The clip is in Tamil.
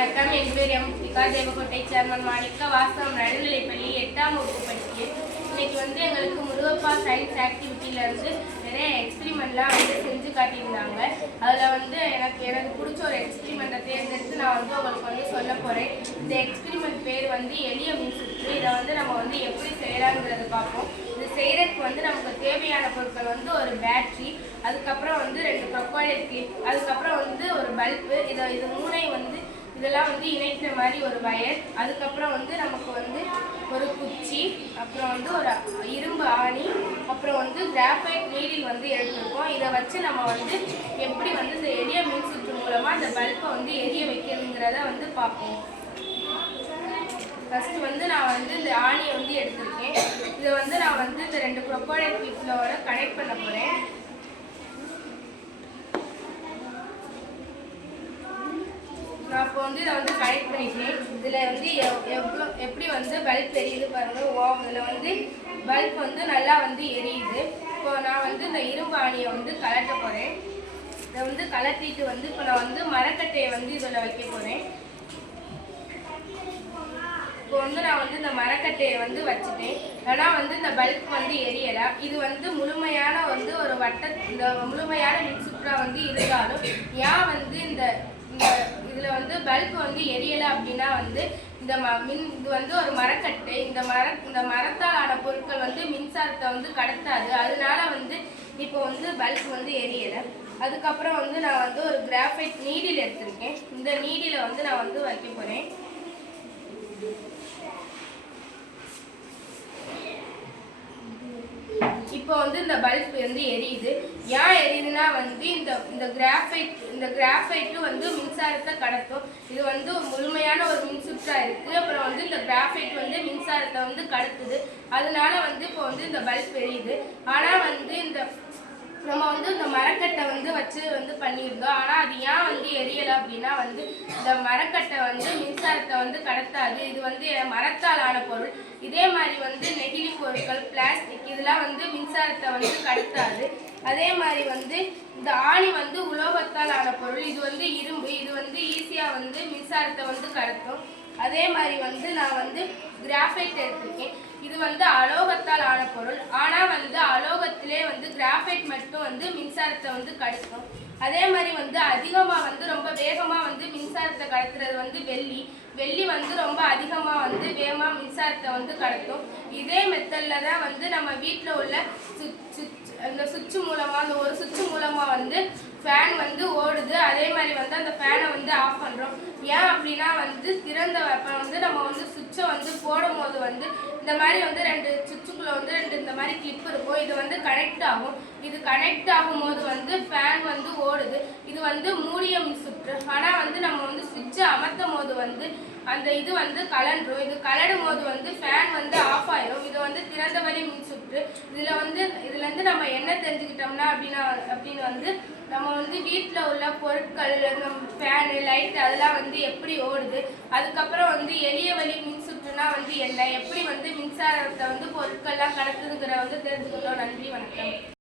வணக்கம். என் பேர் எம். தேவகோட்டை சேர்மன் மாணிக்க வாசம் நடுநிலைப்பள்ளி 8ஆம் வகுப்பு படிக்கிறேன். இன்னைக்கு எங்களுக்கு முருகப்பா சயின்ஸ் ஆக்டிவிட்டியிலேருந்து நிறைய எக்ஸ்பிரிமெண்ட்லாம் செஞ்சு காட்டியிருந்தாங்க. அதில் எனக்கு பிடிச்ச ஒரு எக்ஸ்பிரிமெண்ட்டை தேர்ந்தெடுத்து நான் உங்களுக்கு சொல்ல போகிறேன். இந்த எக்ஸ்பிரிமெண்ட் பேர் எளிய மின்சுற்று. இதை நம்ம எப்படி செய்யலாங்கிறத பார்ப்போம். இது செய்கிறதுக்கு நமக்கு தேவையான பொருட்கள் ஒரு பேட்ரி, அதுக்கப்புறம் 2 ப்ரொபைலர் கிளிப், அதுக்கப்புறம் ஒரு பல்பு, இது மூணையும் இதெல்லாம் இணைக்கிற மாதிரி ஒரு வயர், அதுக்கப்புறம் நமக்கு ஒரு குச்சி, அப்புறம் ஒரு இரும்பு ஆணி, அப்புறம் கிராஃபைட் நீடில் எடுத்துருக்கோம். இதை வச்சு நம்ம எப்படி இந்த எளிய மின்சுற்று மூலமாக இந்த பல்பை எரிய வைக்கிறதுங்கிறத பார்ப்போம். ஃபஸ்ட்டு நான் இந்த ஆணியை எடுத்திருக்கேன். இதை நான் இந்த 2 ப்ரொபைலர் கிளிப்ல கனெக்ட் பண்ண போகிறேன். நான் இப்போ இதை கனெக்ட் பண்ணிட்டேன். இதில் எப்படி பல்ப் எரியுது பாருங்கள். இதில் பல்ப் நல்லா எரியுது. இப்போ நான் இந்த இரும்பு ஆணியை கலட்ட போகிறேன். இதை கலட்டிட்டு இப்போ நான் மரக்கட்டையை இதில் வைக்க போகிறேன். இப்போ நான் இந்த மரக்கட்டையை வச்சுட்டேன். ஆனால் இந்த பல்ப் எரியலை. இது முழுமையான ஒரு இந்த முழுமையான மின்சுற்றா இருந்தாலும் ஏன் இந்த இதில் பல்ப் எரியலை அப்படின்னா இந்த இது ஒரு மரக்கட்டை. இந்த மரத்தால் ஆன பொருட்கள் மின்சாரத்தை கடத்தாது. அதனால இப்போ பல்ப் எரியலை. அதுக்கப்புறம் நான் ஒரு கிராஃபைட் நீடில் எடுத்திருக்கேன். இந்த நீடில நான் வைக்க போகிறேன். இப்போ இந்த பல்ப் எரியுது. ஏன் எரியுதுன்னா இந்த கிராஃபைட்டும் மின்சாரத்தை கடத்தும். இது முழுமையான ஒரு மின்சுற்றா இருக்கு. அப்புறம் இந்த கிராஃபைட் மின்சாரத்தை கடத்துது. அதனால இப்போ இந்த பல்ப் எரியுது. ஆனால் இந்த நம்ம இந்த மரக்கட்டை வச்சு பண்ணியிருந்தோம். ஆனால் அது ஏன் எரியலை அப்படின்னா இந்த மரக்கட்டை மின்சாரத்தை கடத்தாது. இது மரத்தால் ஆன பொருள். இதே மாதிரி நெகிழி பொருட்கள், பிளாஸ்டிக் இதெல்லாம் மின்சாரத்தை கடத்தாது. அதே மாதிரி இந்த ஆணி உலோகத்தால் ஆன பொருள். இது இரும்பு. இது ஈஸியாக மின்சாரத்தை கடத்தும். அதே மாதிரி நான் கிராஃபைட் எடுத்திருக்கேன். இது அலோகத்தால் ஆன பொருள். ஆனால் அலோகத்திலே கிராஃபைட் மட்டும் மின்சாரத்தை கடத்தும். அதே மாதிரி அதிகமாக ரொம்ப வேகமாக மின்சாரத்தை கடத்துறது வெள்ளி ரொம்ப அதிகமாக வேகமாக மின்சாரத்தை கடத்தும். இதே மெத்தடில் தான் நம்ம வீட்டில் உள்ள அந்த சுவிட்சு மூலமாக ஒரு சுவிட்சு மூலமாக ஃபேன் ஓடுது. அதே மாதிரி அந்த ஃபேனை ஆஃப் பண்ணுறோம். ஏன் அப்படின்னா திறந்த வெப்பம் நம்ம சுவிட்சை போடும்போது இந்த மாதிரி 2 சுவிட்சுக்குள்ளே 2 இந்த மாதிரி கிளிப் இருக்கும். இது கனெக்ட் ஆகும். இது கனெக்ட் ஆகும்போது ஃபேன் ஓடுது. இது மூடிய மின்சுற்று. ஆனால் நம்ம சுவிட்சை அமர்த்தும் போது அந்த இது கலண்டுரும். இது கலடும் போது ஃபேன் ஆஃப் ஆயிரும். இது திறந்த வழி மின்சுற்று. இதுலேருந்து நம்ம என்ன தெரிஞ்சுக்கிட்டோம்னா அப்படின்னு நம்ம வீட்டில் உள்ள பொருட்கள், ஃபேனு, லைட் அதெல்லாம் எப்படி ஓடுது, அதுக்கப்புறம் எளிய வழி மின்சுற்றுனா என்ன, எப்படி மின்சாரத்தை பொருட்கள்லாம் கடத்துதுங்கிற தெரிஞ்சுக்கிட்டோம். நன்றி, வணக்கம்.